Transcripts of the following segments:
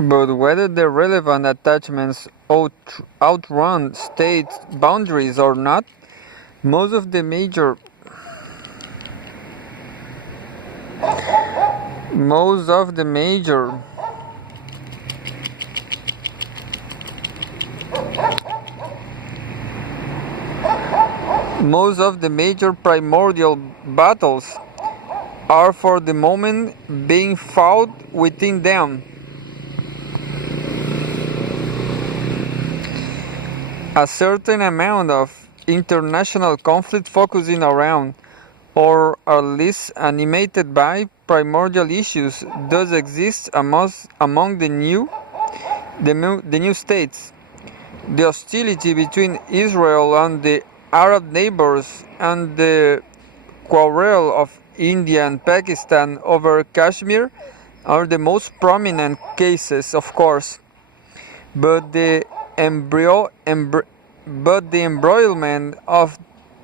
But whether the relevant attachments outrun state boundaries or not, most of the major primordial battles are for the moment being fought within them. A certain amount of international conflict focusing around, or at least animated by, primordial issues does exist among the new states. The hostility between Israel and the Arab neighbors, and the quarrel of India and Pakistan over Kashmir are the most prominent cases, of course. But the embroilment of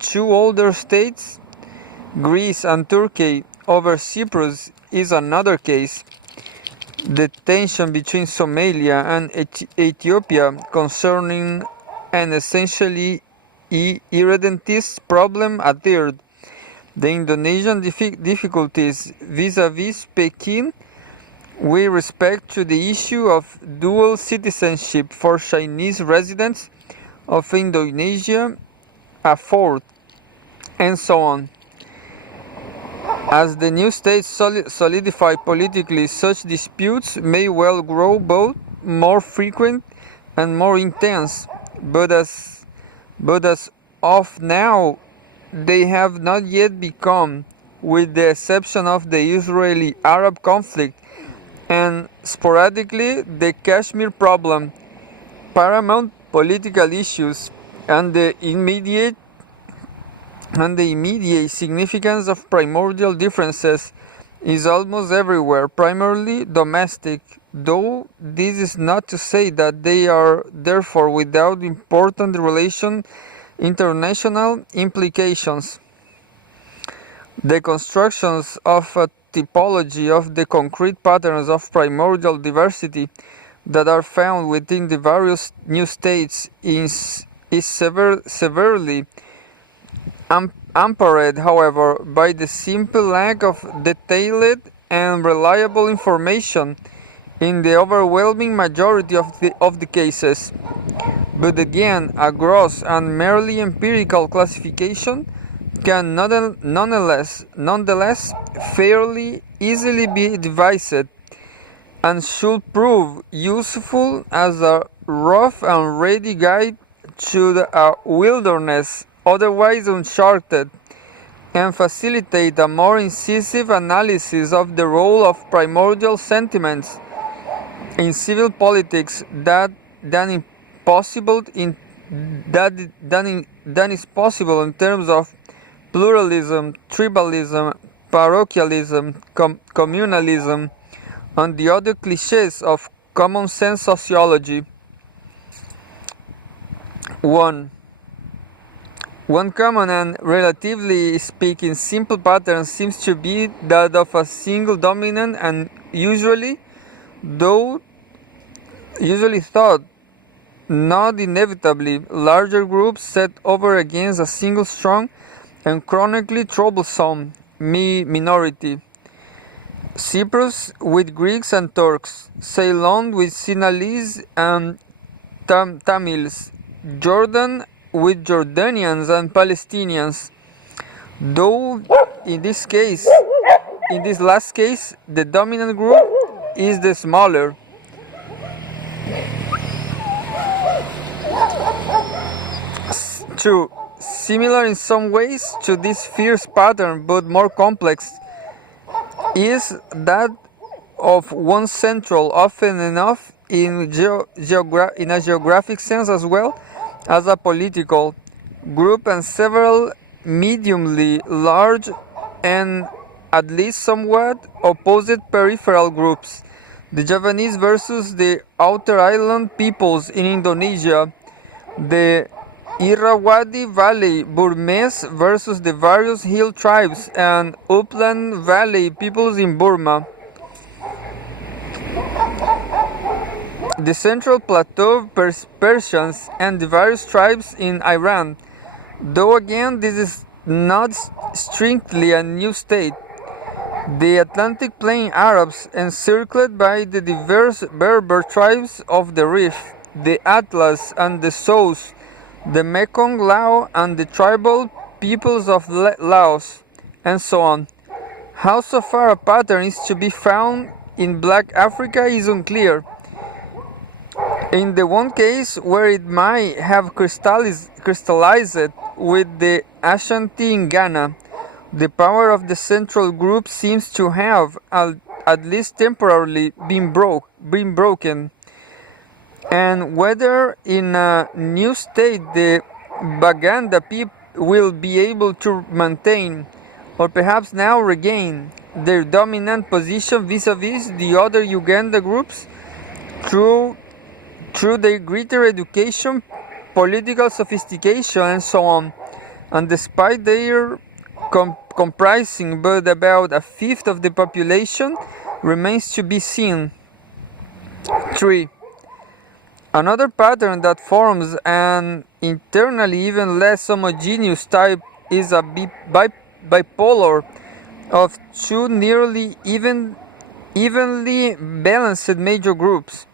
two older states, Greece and Turkey, over Cyprus is another case. The tension between Somalia and Ethiopia concerning an essentially irredentist problem a third. The Indonesian difficulties vis-à-vis Peking with respect to the issue of dual citizenship for Chinese residents of Indonesia a fourth, and so on. As the new states solidify politically, such disputes may well grow both more frequent and more intense, but as of now, they have not yet become, with the exception of the Israeli-Arab conflict and sporadically the Kashmir problem, paramount political issues, and the immediate significance of primordial differences is almost everywhere primarily domestic, though this is not to say that they are therefore without important international implications. The constructions of a typology of the concrete patterns of primordial diversity that are found within the various new states is severely hampered, however, by the simple lack of detailed and reliable information in the overwhelming majority of the cases. But again, a gross and merely empirical classification can nonetheless fairly easily be devised, and should prove useful as a rough and ready guide to a wilderness otherwise uncharted, and facilitate a more incisive analysis of the role of primordial sentiments in civil politics than is possible in terms of pluralism, tribalism, parochialism, communalism, and the other cliches of common sense sociology. 1. One common and, relatively speaking, simple pattern seems to be that of a single dominant and usually thought, not inevitably, larger groups set over against a single strong and chronically troublesome minority. Cyprus with Greeks and Turks, Ceylon with Sinhalese and Tamils, Jordan with Jordanians and Palestinians, though in this last case, the dominant group is the smaller. 2. Similar in some ways to this fierce pattern, but more complex, is that of one central, often enough in a geographic sense as well as a political, group, and several mediumly large and at least somewhat opposite peripheral groups. The Javanese versus the outer island peoples in Indonesia, the Irrawaddy Valley Burmese versus the various hill tribes and upland valley peoples in Burma. the Central Plateau Persians, and the various tribes in Iran, though again this is not strictly a new state. The Atlantic Plain Arabs, encircled by the diverse Berber tribes of the Rif, the Atlas and the Sous, the Mekong Lao and the tribal peoples of Laos, and so on. How so far a pattern is to be found in Black Africa is unclear. In the one case where it might have crystallized with the Ashanti in Ghana, the power of the central group seems to have, at least temporarily, been broken. And whether in a new state the Baganda people will be able to maintain, or perhaps now regain, their dominant position vis-a-vis the other Uganda groups through their greater education, political sophistication, and so on, and despite their comprising but about a fifth of the population, remains to be seen. 3. Another pattern that forms an internally even less homogeneous type is a bipolar of two nearly evenly balanced major groups,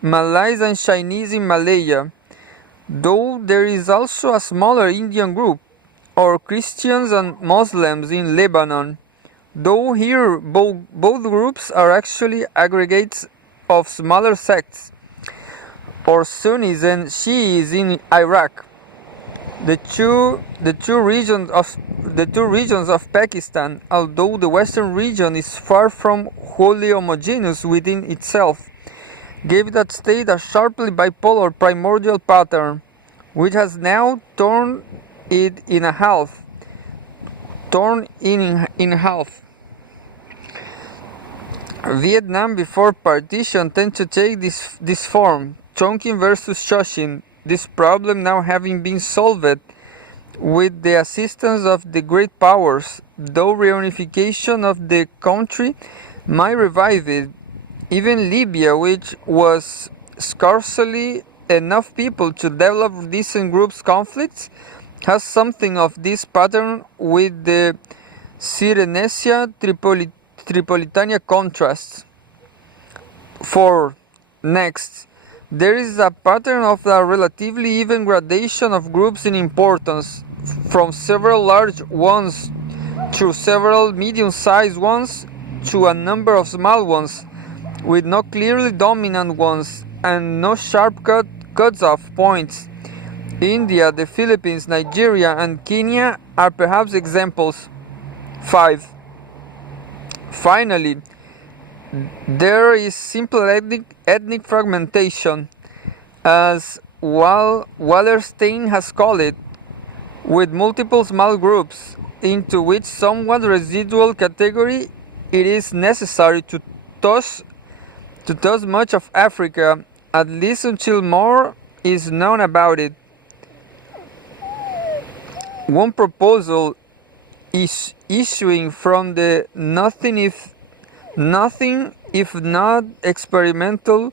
Malays and Chinese in Malaya, though there is also a smaller Indian group, or Christians and Muslims in Lebanon, though here both groups are actually aggregates of smaller sects, or Sunnis and Shiis in Iraq. The two regions of Pakistan, although the western region is far from wholly homogeneous within itself, gave that state a sharply bipolar primordial pattern, which has now torn it in half. Vietnam before partition tended to take this form, Tonkin versus Cochin, this problem now having been solved with the assistance of the great powers, though reunification of the country might revive it. Even Libya, which was scarcely enough people to develop decent groups conflicts, has something of this pattern with the Cyrenaica Tripolitania contrasts. 4. Next, there is a pattern of a relatively even gradation of groups in importance, from several large ones to several medium-sized ones to a number of small ones, with no clearly dominant ones and no sharp cuts-off points. India, the Philippines, Nigeria, and Kenya are perhaps examples. 5. Finally, there is simple ethnic fragmentation, as Wallerstein has called it, with multiple small groups, into which somewhat residual category it is necessary to toss much of Africa, at least until more is known about it. One proposal is issuing from the nothing if not experimental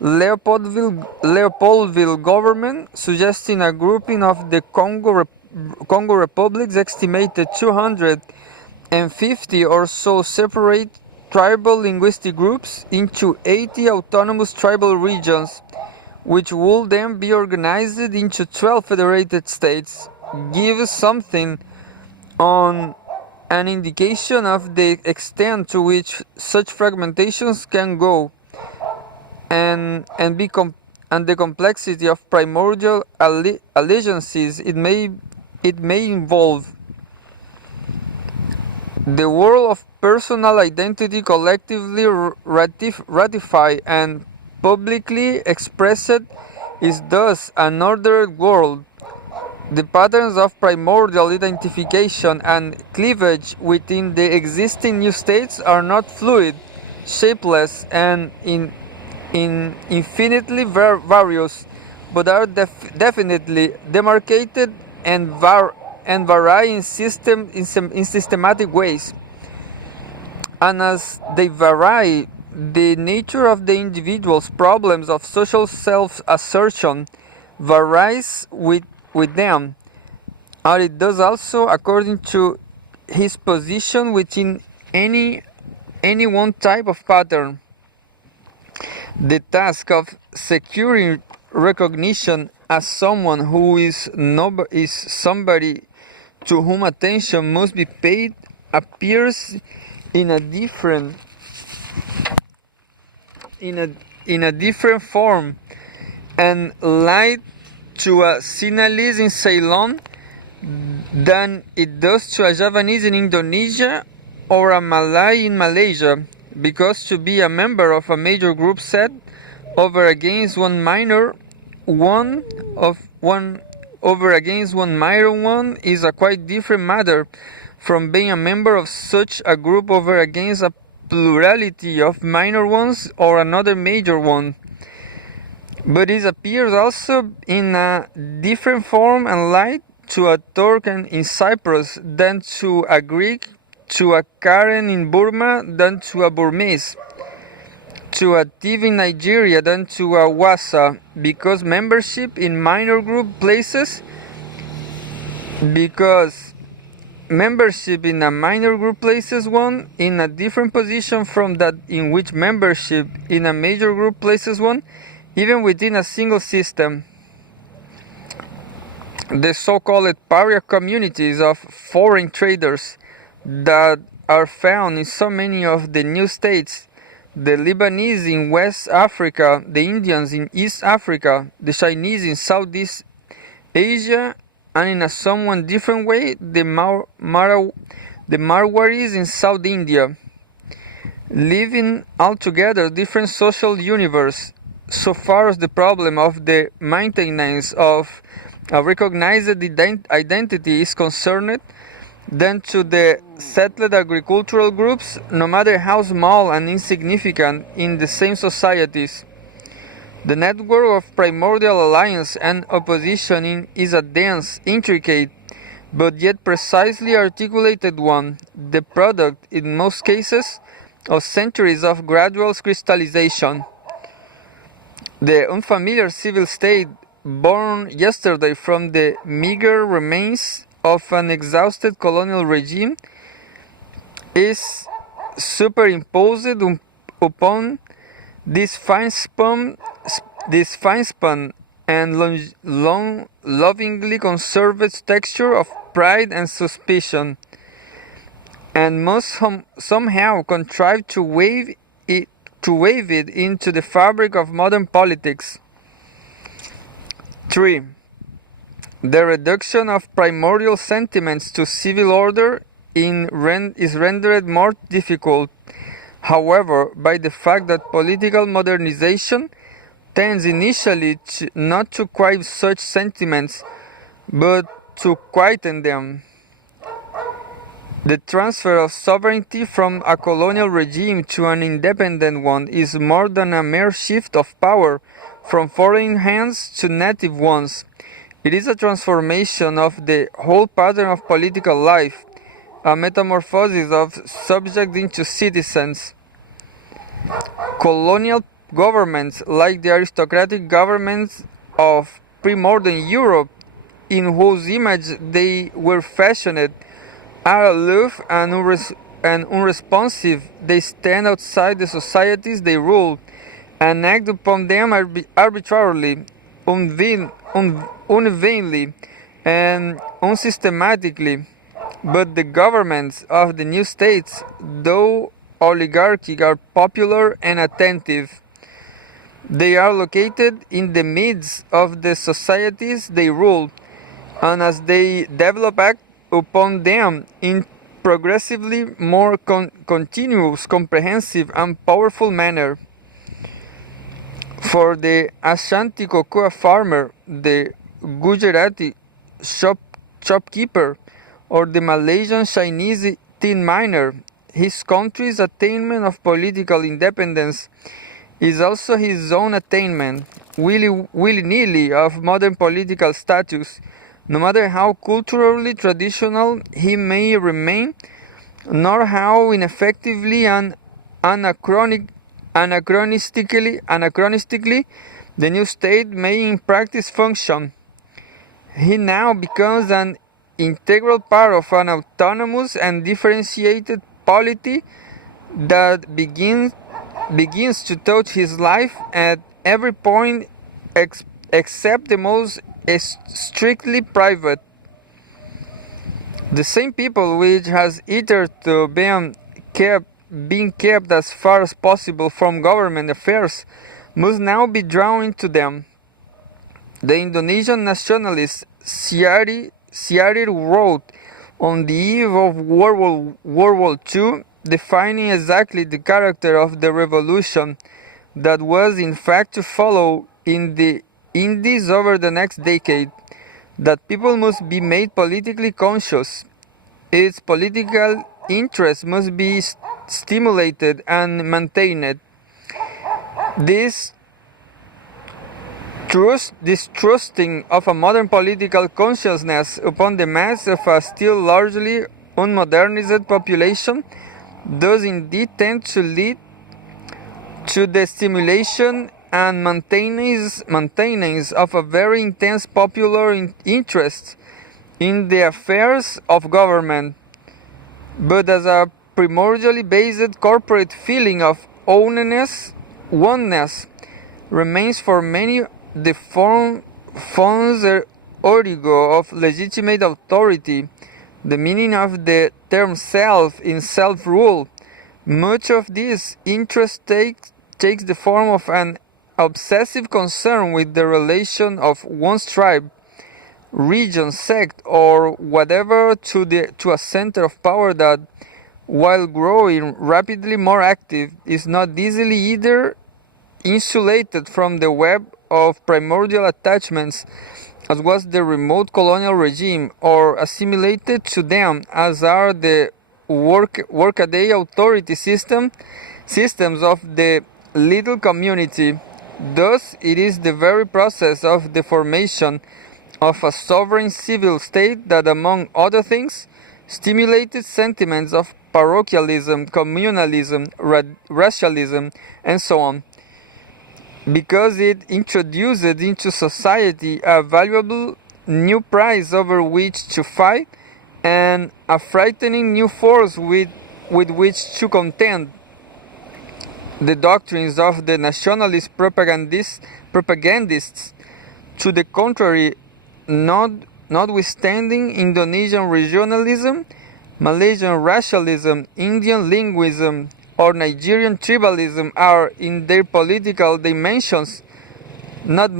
Leopoldville government, suggesting a grouping of the Congo Republic's estimated 250 or so separate tribal linguistic groups into 80 autonomous tribal regions, which would then be organized into 12 federated states, gives something on an indication of the extent to which such fragmentations can go, and the complexity of primordial allegiances it may involve. The world of personal identity collectively ratified and publicly expressed is thus an ordered world. The patterns of primordial identification and cleavage within the existing new states are not fluid, shapeless, and infinitely various, but are definitely demarcated and vary in systematic ways. And as they vary, the nature of the individual's problems of social self-assertion varies with them, and it does also according to his position within any one type of pattern. The task of securing recognition as someone who is somebody to whom attention must be paid appears in a different form and light to a Sinhalese in Ceylon than it does to a Javanese in Indonesia or a Malay in Malaysia, because to be a member of a major group set over against one minor one is a quite different matter from being a member of such a group over against a plurality of minor ones or another major one. But it appears also in a different form and light to a Turk in Cyprus than to a Greek, to a Karen in Burma than to a Burmese, to a Tiv in Nigeria than to a Wassa, because membership in a minor group places one in a different position from that in which membership in a major group places one, even within a single system. The so-called pariah communities of foreign traders that are found in so many of the new states, the Lebanese in West Africa, the Indians in East Africa, the Chinese in Southeast Asia, and in a somewhat different way, the Marwaris in South India, live in altogether different social universe, so far as the problem of the maintenance of a recognized identity is concerned, than to the settled agricultural groups, no matter how small and insignificant in the same societies. The network of primordial alliance and opposition is a dense, intricate, but yet precisely articulated one, the product, in most cases, of centuries of gradual crystallization. The unfamiliar civil state, born yesterday from the meager remains of an exhausted colonial regime, is superimposed upon this fine-spun and lovingly conserved texture of pride and suspicion, and must somehow contrive to wave it into the fabric of modern politics. 3. The reduction of primordial sentiments to civil order is rendered more difficult, however, by the fact that political modernization tends initially not to quiet such sentiments, but to quieten them. The transfer of sovereignty from a colonial regime to an independent one is more than a mere shift of power from foreign hands to native ones. It is a transformation of the whole pattern of political life, a metamorphosis of subjects into citizens. Colonial governments, like the aristocratic governments of pre-modern Europe, in whose image they were fashioned, are aloof and unresponsive. They stand outside the societies they rule and act upon them arbitrarily, unavailingly, and unsystematically. But the governments of the new states, though oligarchic, are popular and attentive. They are located in the midst of the societies they rule, and as they develop, act upon them in progressively more continuous, comprehensive, and powerful manner. For the Ashanti cocoa farmer, the Gujarati shopkeeper, or the Malaysian Chinese tin miner, his country's attainment of political independence is also his own attainment, willy-nilly, of modern political status, no matter how culturally traditional he may remain, nor how ineffectively and anachronic Anachronistically, the new state may in practice function. He now becomes an integral part of an autonomous and differentiated polity that begins to touch his life at every point except the most strictly private. The same people which has hitherto been kept as far as possible from government affairs must now be drawn into them. The Indonesian nationalist Syari wrote on the eve of World War II, defining exactly the character of the revolution that was in fact to follow in the Indies over the next decade, that people must be made politically conscious. Its political interest must be stimulated and maintained. This distrusting of a modern political consciousness upon the mass of a still largely unmodernized population does indeed tend to lead to the stimulation and maintenance of a very intense popular interest in the affairs of government, but as a primordially based corporate feeling of oneness remains for many the fons origo of legitimate authority, the meaning of the term self in self-rule. Much of this interest takes the form of an obsessive concern with the relation of one's tribe, region, sect, or whatever to a center of power that, while growing rapidly more active, is not easily either insulated from the web of primordial attachments, as was the remote colonial regime, or assimilated to them, as are the workaday authority systems of the little community. Thus, it is the very process of the formation of a sovereign civil state that, among other things, stimulated sentiments of parochialism, communalism, racialism, and so on, because it introduced into society a valuable new prize over which to fight and a frightening new force with which to contend. The doctrines of the nationalist propagandists, to the contrary, notwithstanding Indonesian regionalism, Malaysian racialism, Indian linguism, or Nigerian tribalism, are in their political dimensions not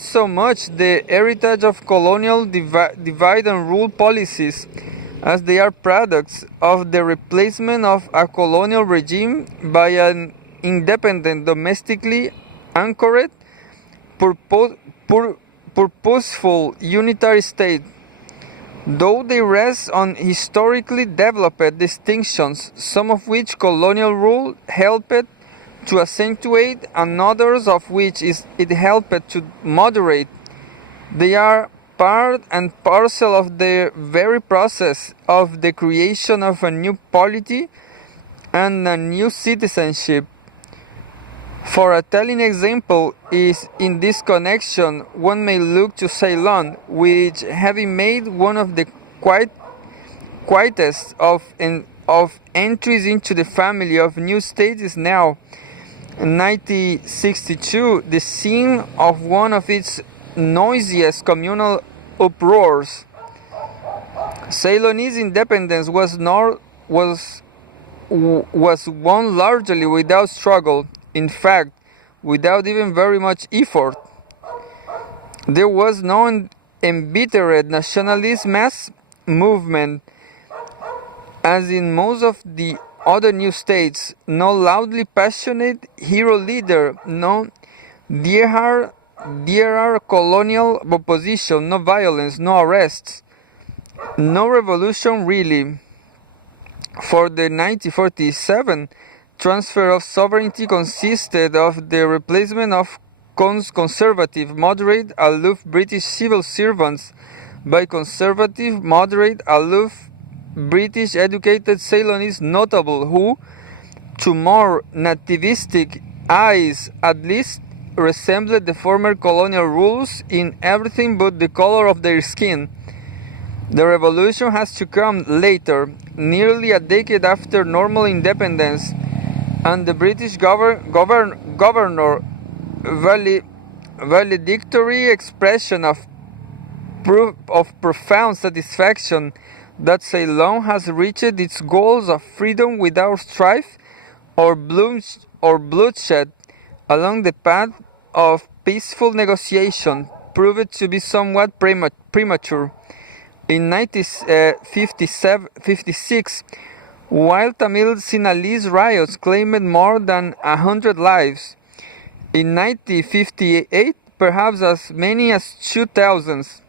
so much the heritage of colonial divide and rule policies, as they are products of the replacement of a colonial regime by an independent, domestically anchored, purposeful unitary state. Though they rest on historically developed distinctions, some of which colonial rule helped to accentuate and others of which it helped to moderate, they are part and parcel of the very process of the creation of a new polity and a new citizenship. For a telling example is in this connection, one may look to Ceylon, which, having made one of the quietest of entries into the family of new states, is now, in 1962, the scene of one of its noisiest communal uproars. Ceylonese independence was won largely without struggle. In fact, without even very much effort. There was no embittered nationalist mass movement, as in most of the other new states, no loudly passionate hero leader, no dear colonial opposition, no violence, no arrests, no revolution really. For the 1947 transfer of sovereignty consisted of the replacement of conservative, moderate, aloof British civil servants by conservative, moderate, aloof British educated Ceylonese notables who, to more nativistic eyes at least, resembled the former colonial rules in everything but the color of their skin. The revolution has to come later, nearly a decade after normal independence, and the British governor valedictory expression of profound satisfaction that Ceylon has reached its goals of freedom without strife or bloodshed along the path of peaceful negotiation, proved to be somewhat premature. In 1956, while Tamil Sinhalese riots claimed more than 100 lives, in 1958 perhaps as many as 2,000.